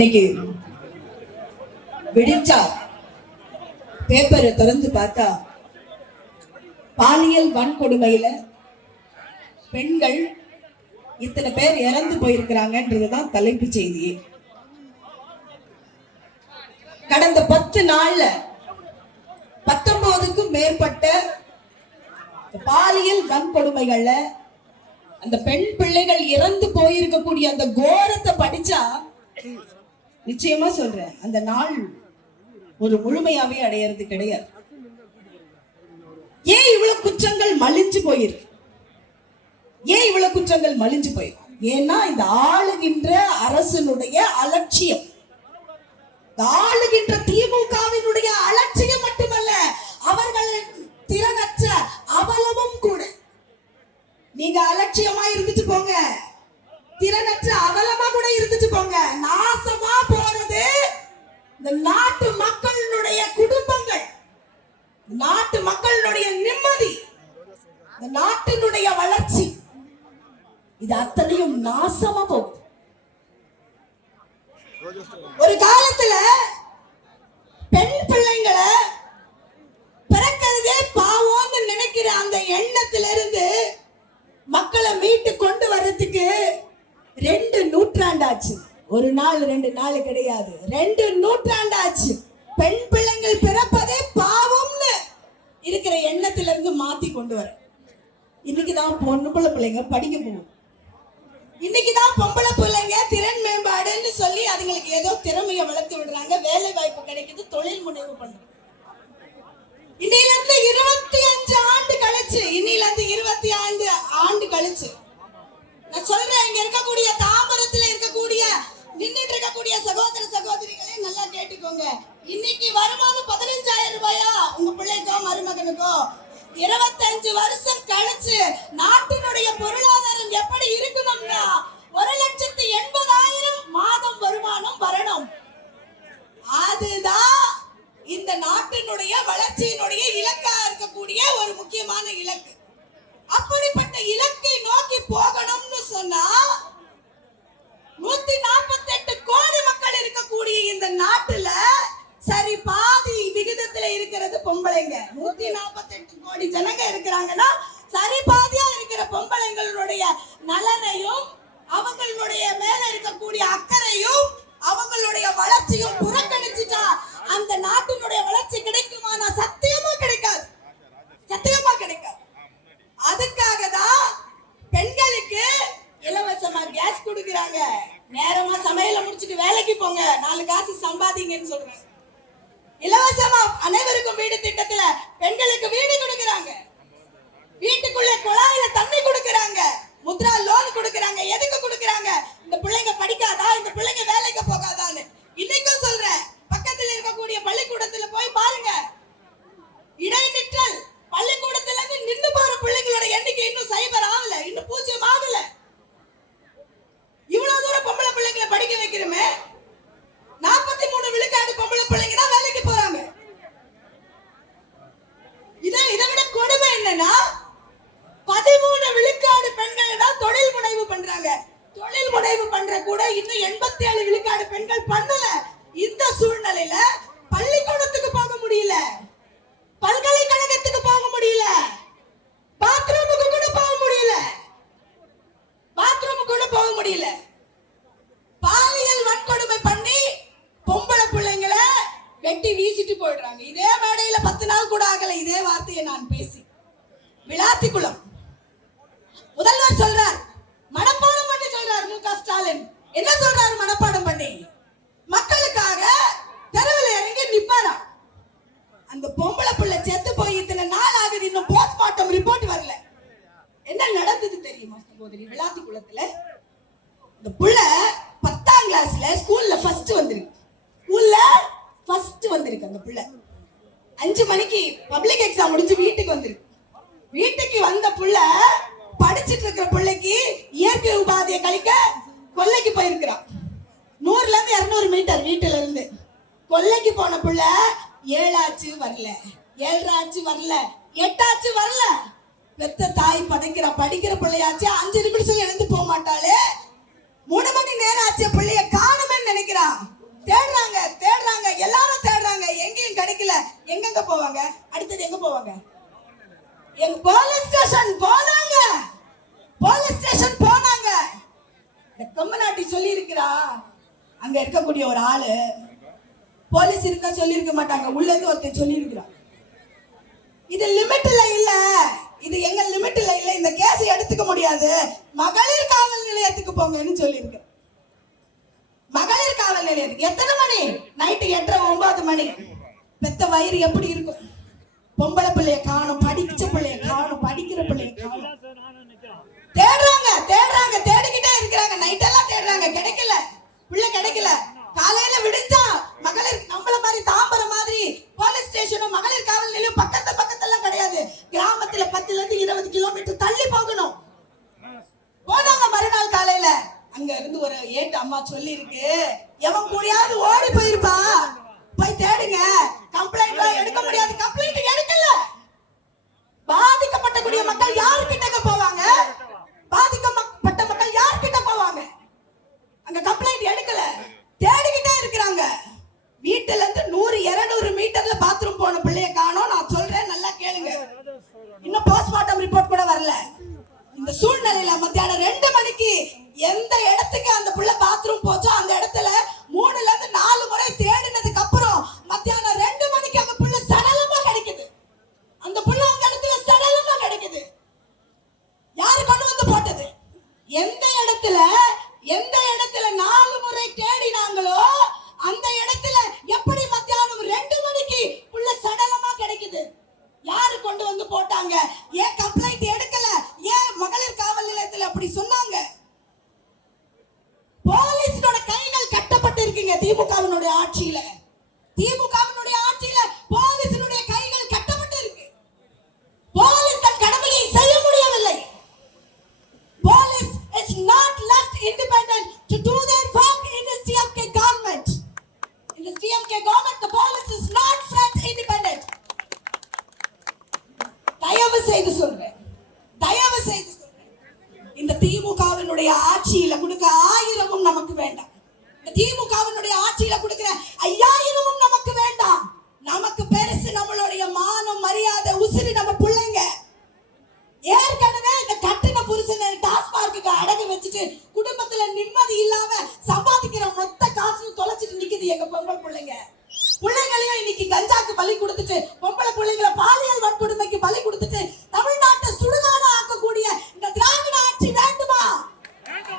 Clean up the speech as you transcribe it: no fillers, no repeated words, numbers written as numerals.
இன்னைக்கு விடிஞ்சா பேப்பரை திறந்து பார்த்தா பாலியல் வன்கொடுமையில பெண்கள் இத்தனை பேர் இறந்து போயிருக்கிறாங்கன்றதுதான் தலைப்பு செய்தியே. கடந்த 10 நாள்ல 19க்கும் மேற்பட்ட பாலியல் வன்கொடுமைகள்ல அந்த பெண் பிள்ளைகள் இறந்து போயிருக்கக்கூடிய அந்த கோரத்தை படிச்சா நிச்சயமா சொல்றேன், அந்த நாள் ஒரு முழுமையாவே அடையிறது கிடையாது. ஏன் இவ்வளவு குற்றங்கள் மலிஞ்சு போயிருக்கு? ஏன் இவ்வளவு குற்றங்கள் மலிஞ்சு போயிருக்கு? ஏன்னா இந்த ஆளுகின்ற அரசனுடைய அலட்சியம், ஆளுகின்ற திமுகவினுடைய அலட்சியம் மட்டுமல்ல, அவர்கள் திறனற்ற அவலமும் கூட. நீங்க அலட்சியமா இருந்துட்டு போங்க, திறனற்ற அவலமா கூட இருந்துட்டு போங்க, நாசமா போறது இந்த நாட்டு மக்களுடைய குடும்பங்கள், நாட்டு மக்களுடைய நிம்மதி, இந்த நாட்டினுடைய வளர்ச்சி, இது அத்தனையும் நாசமா போகுது. ஒரு காலத்துல பெண் பிள்ளைங்களை பிறக்கிறதே பாவம்னு நினைக்கிற அந்த எண்ணத்திலிருந்து மக்களை மீட்டு கொண்டு வர்றதுக்கு 2 நூற்றாண்டாச்சு. ஒரு நாள் 2 நாள் கிடையாது, 2 நூற்றாண்டாச்சு. பெண் பிள்ளைங்கள் பிறப்பதே பாவம்னு இருக்கிற எண்ணத்திலிருந்து மாத்தி கொண்டு வர. இன்னைக்குதான் பொம்பளை பிள்ளைங்க படிக்க போகும், இன்னைக்குதான் பொம்பளை பிள்ளைங்க திறன் மேம்பாடுன்னு சொல்லி அதுங்களுக்கு ஏதோ திறமையை வளர்த்து விடுறாங்க, வேலை வாய்ப்பு கிடைக்குது, தொழில் முனைவு பண்றாங்க. இன்னையில இருந்து 25 ஆண்டு கழிச்சு, இன்னையில இருந்து 25 ஆண்டு கழிச்சு நான் சொல்றேன், இங்க இருக்கக்கூடிய தாம்பரத்துல இருக்கக்கூடிய நின்னுட்டு இருக்கக்கூடிய சகோதர சகோதரிகளே நல்லா கேட்டுக்கோங்க. இன்னைக்கு வருமானம் 15,000 ரூபாயா உங்க பிள்ளைக்கோ மருமகனுக்கோ? 25 வருஷம் கழிச்சு நாட்டினுடைய பொருளாதாரம் எப்படி இருக்கணும்னா 1,80,000 மாதம் வருமானம் வரணும். அதுதான் இந்த நாட்டினுடைய வளர்ச்சியினுடைய இலக்கா இருக்கக்கூடிய ஒரு முக்கியமான இலக்கு. அப்படிப்பட்ட இலக்கை நோக்கி போகணும்னு சொன்னா 148 கோடி மக்கள் இருக்கக்கூடிய இந்த நாட்டுல சரி பாதி விகிதத்துல இருக்கிறது பொம்பளைங்க. 148 கோடி ஜனங்க இருக்கிறாங்கன்னா சரி பாதியா இருக்கிற பொம்பளைங்களுடைய நலனையும் அவங்களுடைய மேல இருக்கக்கூடிய அக்கறையும் அவங்களுடைய வளர்ச்சியும் புறக்கணிச்சுட்டா அந்த நாட்டினுடைய வளர்ச்சி கிடைக்குமானா சத்தியமா கிடைக்காது, சத்தியமா கிடைக்காது. அதுக்காக தான் பெண்களுக்கு இலவசமா கேஸ் கொடுக்கறாங்க, நேரமா சமையல முடிச்சிட்டு வேலைக்கு போங்க 4 காசு சம்பாதிங்கன்னு சொல்றாங்க. இலவசமா அனைவருக்கும் வீடு திட்டத்துல பெண்களுக்கு வீடு கொடுக்கறாங்க, வீட்டுக்குள்ள குழாயில தண்ணி கொடுக்கறாங்க, முத்ரா லோன் கொடுக்கறாங்க. எதுக்கு கொடுக்கறாங்க? இந்த பிள்ளைங்க படிக்காதா, இந்த பிள்ளைங்க வேலைக்கு போகாதான்னு. இன்னைக்கும் சொல்றேன், பக்கத்துல இருக்கக்கூடிய பள்ளிக்கூடத்துல போய் பாருங்க, இடைநிற்றல் பள்ளிக்கூடத்துல இருந்து நின்னு போற பிள்ளைங்களோட எண்ணிக்கை இன்னும் 0 ஆகல, இன்னும் 0 ஆகல. இவ்வளவு தூரம் பொம்பளை பிள்ளைங்களை படிக்க வைக்கிறோமே, 43 விழுக்காடு பொம்பளை பிள்ளைங்க தான் வேலைக்கு போறாங்க. இதை விட கொடுமை என்னன்னா 13 விழுக்காடு பெண்கள் தான் தொழில் முனைவு பண்றாங்க. தொழில் முனைவு பண்ற கூட இன்னும் 87 விழுக்காடு பெண்கள் பண்ணல. இந்த சூழ்நிலையில பள்ளிக்கூடத்துக்கு போக முடியல, பல்கலைக்கழகத்துக்கு போக முடியல, பாத்ரூமுக்கு கூட போக முடியல, பாத்ரூமுக்கு கூட போக முடியல. பாலியல் வன்கொடுமை பண்ணி பொம்பளை பிள்ளைங்களை வெட்டி வீசிட்டு போயிடுறாங்க. இதே மேடையில 10 நாள் கூட ஆகல இதே வார்த்தையை நான் பேசி. விளாத்திக்குளம் முதல்வர் சொல்றார், மனப்பாடம் பண்ணி சொல்றார். மு.க. ஸ்டாலின் என்ன சொல்றாரு? மனப்பாடம் பண்ணி மக்களுக்காக தெருவில் இறங்கி நிப்பாரா. அந்த பொம்பளை பிள்ளை செத்து போய் இத்தனை நாள் ஆகுது, இன்னும் போஸ்ட்மார்ட்டம் ரிப்போர்ட் வரல. என்ன நடந்தது தெரியுமா சகோதரி? விளாத்திக்குளத்துல இந்த புள்ள 10ஆம் கிளாஸ்ல ஸ்கூல்ல ஃபர்ஸ்ட் வந்திருக்கு, ஸ்கூல்ல ஃபர்ஸ்ட் வந்திருக்கு. அந்த புள்ள 5 மணிக்கு பப்ளிக் எக்ஸாம் முடிஞ்சு வீட்டுக்கு வந்திருக்கு. வீட்டுக்கு வந்த புள்ள படிச்சிட்டு இருக்கிற பிள்ளைக்கு இயற்கை உபாதையை கழிக்க கொல்லைக்கு போயிருக்கிறான். 100ல இருந்து 200 மீட்டர் வீட்டுல இருந்து கொல்லைக்கு போன புள்ள 7 ஆச்சு வரல, 7 ஆச்சு வரல, 8 ஆச்சு வரல. பெத்த தாய் பதைக்கிற படிக்கிற பிள்ளையாச்சு 5 நிமிஷம் எழுந்து போக மாட்டாளே. 3 மணி நேரம் ஆச்சு, பிள்ளைய காணுமேன்னு நினைக்கிறான். தேடுறாங்க தேடுறாங்க, எல்லாரும் தேடுறாங்க, எங்கேயும் கிடைக்கல. எங்கெங்க போவாங்க? அடுத்தது எங்க போவாங்க? எங்க போலீஸ் ஸ்டேஷன் போனாங்க. போலீஸ் ஸ்டேஷன் போனாங்க. இந்த கம்மநாட்டி சொல்லி இருக்கிறா, அங்க இருக்கக்கூடிய ஒரு ஆளு போலீஸ் இருக்கா சொல்லி இருக்க மாட்டாங்க, உள்ளது ஒருத்தர் சொல்லி இருக்கிறான். இது லிமிட்ல இல்ல, இது எங்க லிமிட்ல இல்ல, இந்த கேஸ் எடுத்துக்க முடியாது, மகளிர் காவல் நிலையத்துக்கு போங்கன்னு சொல்லி இருக்கு. மகளிர் காவல் நிலையத்துக்கு எத்தனை மணி? நைட்டு 8:30 9 மணி. பெத்த வயிறு எப்படி இருக்கும்? பொம்பளை பிள்ளைய காணும், படிச்ச பிள்ளைய காணும், படிக்கிற பிள்ளைய காணும். தேடுறாங்க தேடுறாங்க, தேடிக்கிட்டே இருக்கிறாங்க, நைட் எல்லாம் தேடுறாங்க, கிடைக்கல, பிள்ளை கிடைக்கல. காலையில விடிஞ்சா மகளிர் நம்மள மாதிரி தாம்பரம் மாதிரி போலீஸ் ஸ்டேஷனும் மகளிர் காவல் நிலையம் பக்கத்துல கிடையாது. கிராமத்துல 10 ல இருந்து 20 கிலோமீட்டர் தள்ளி போகணும். போனாங்க மறுநாள் காலையில. அங்க இருந்து ஒரு ஏட்டு அம்மா சொல்லி இருக்கு, எவன் கூடயாவது ஓடி போயிருப்பா, போய் தேடுங்க, கம்ப்ளைண்ட் எடுக்க முடியாது. கம்ப்ளைண்ட் எடுக்கல. பாதிக்கப்பட்டக்கூடிய மக்கள் யாருக்கிட்ட போவாங்க? பாதிக்கப்பட்ட மக்கள் யாருக்கிட்ட போவாங்க? அங்க கம்ப்ளைண்ட் எடுக்கல, தேடிக்கிட்டே இருக்கிறாங்க. வீட்டுல இருந்து 100-200 மீட்டர்ல பாத்ரூம் போன பிள்ளைய காணோம். நான் சொல்றேன், நல்லா கேளுங்க, இன்னும் போஸ்ட்மார்ட்டம் ரிப்போர்ட் கூட வரல. இந்த சூழ்நிலையில மத்தியானம் 2 மணிக்கு எந்த இடத்துக்கு அந்த புள்ள பாத்ரூம் போச்சோ அந்த இடத்துல 3 ல இருந்து 4 முறை தேடினதுக்கு அப்புறம் மத்தியானம் 2 மணிக்கு அந்த புள்ள சடலமா கிடைக்குது. அந்த புள்ள அந்த இடத்துல சடலமா கிடைக்குது. யாரு கொண்டு வந்து போட்டது? எந்த இடத்துல 4 முறை தேடினாங்களோ அந்த இடத்துல எப்படி மத்தியானம் 2 மணிக்கு புள்ள சடலமா கிடைக்குது? யாரு கொண்டு வந்து போட்டாங்க? ஏன் கம்ப்ளைண்ட் எடுக்கல? ஏன் மகளிர் காவல் நிலையத்தில் அப்படி சொன்னாங்க? போலீஸோட கைகள் கட்டப்பட்டு இருக்குங்க. திமுகவினுடைய ஆட்சியில போலீஸினுடைய கைகள் கட்டப்பட்டு இருக்கு. போலீஸ் தன் கடமையை செய்ய முடியவில்லை. Police is not left independent to do their work in the CMK government. In the CMK government, the police is not left independent. தயவு செய்து சொல்றேன், இந்த திமுகவினுடைய ஆட்சியில கொடுக்க 1000 நமக்கு வேண்டாம். இந்த திமுகவினுடைய ஆட்சியில கொடுக்கிற 5000 நமக்கு வேண்டாம். நமக்கு பெருசு நம்மளுடைய மானம், மரியாதை, உசிறு, நம்ம பிள்ளைங்க. ஏற்கனவே இந்த கட்டின புருஷனை டாஸ்மார்க்கு அடகு வச்சுட்டு குடும்பத்துல நிம்மதி இல்லாம